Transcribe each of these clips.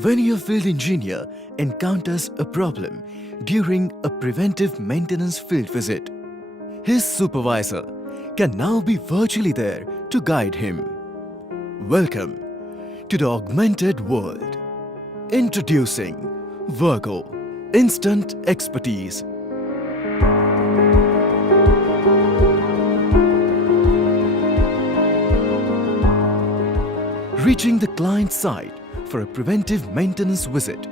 When your field engineer encounters a problem during a preventive maintenance field visit, his supervisor can now be virtually there to guide him. Welcome to the augmented world. Introducing Virgo Instant Expertise. Reaching the client site for a preventive maintenance visit,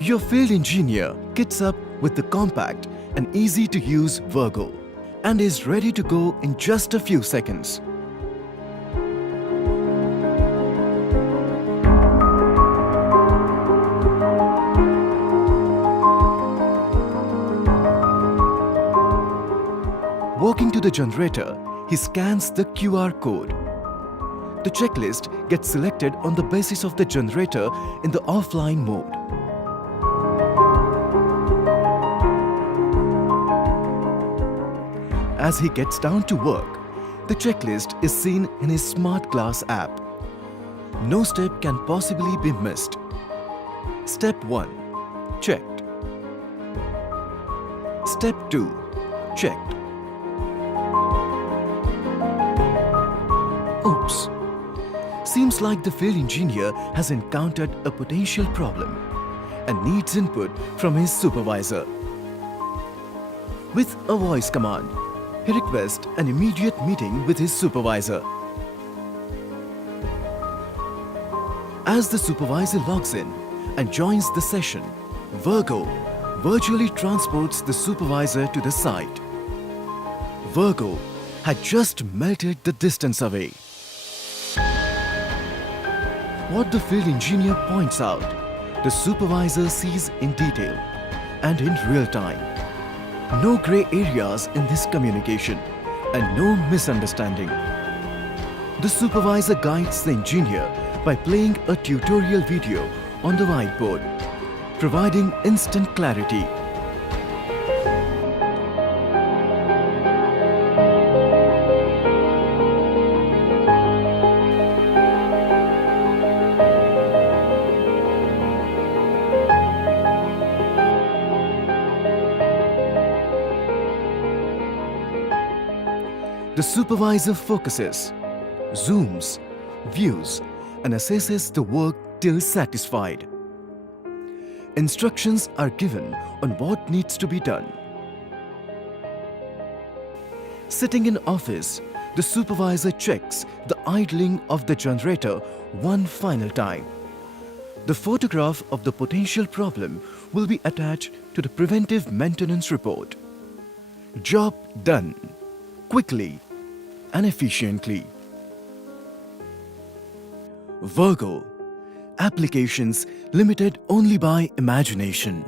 your field engineer kits up with the compact and easy-to-use Virgo and is ready to go in just a few seconds. Walking to the generator, he scans the QR code. The checklist gets selected on the basis of the generator in the offline mode. As he gets down to work, the checklist is seen in his smart glass app. No step can possibly be missed. Step 1. Checked. Step 2. Checked. Oops. Seems like the field engineer has encountered a potential problem and needs input from his supervisor. With a voice command, he requests an immediate meeting with his supervisor. As the supervisor logs in and joins the session, Virgo virtually transports the supervisor to the site. Virgo had just melted the distance away. What the field engineer points out, the supervisor sees in detail and in real time. No grey areas in this communication and no misunderstanding. The supervisor guides the engineer by playing a tutorial video on the whiteboard, providing instant clarity. The supervisor focuses, zooms, views, and assesses the work till satisfied. Instructions are given on what needs to be done. Sitting in office, the supervisor checks the idling of the generator one final time. The photograph of the potential problem will be attached to the preventive maintenance report. Job done, quickly and efficiently. Virgo, applications limited only by imagination.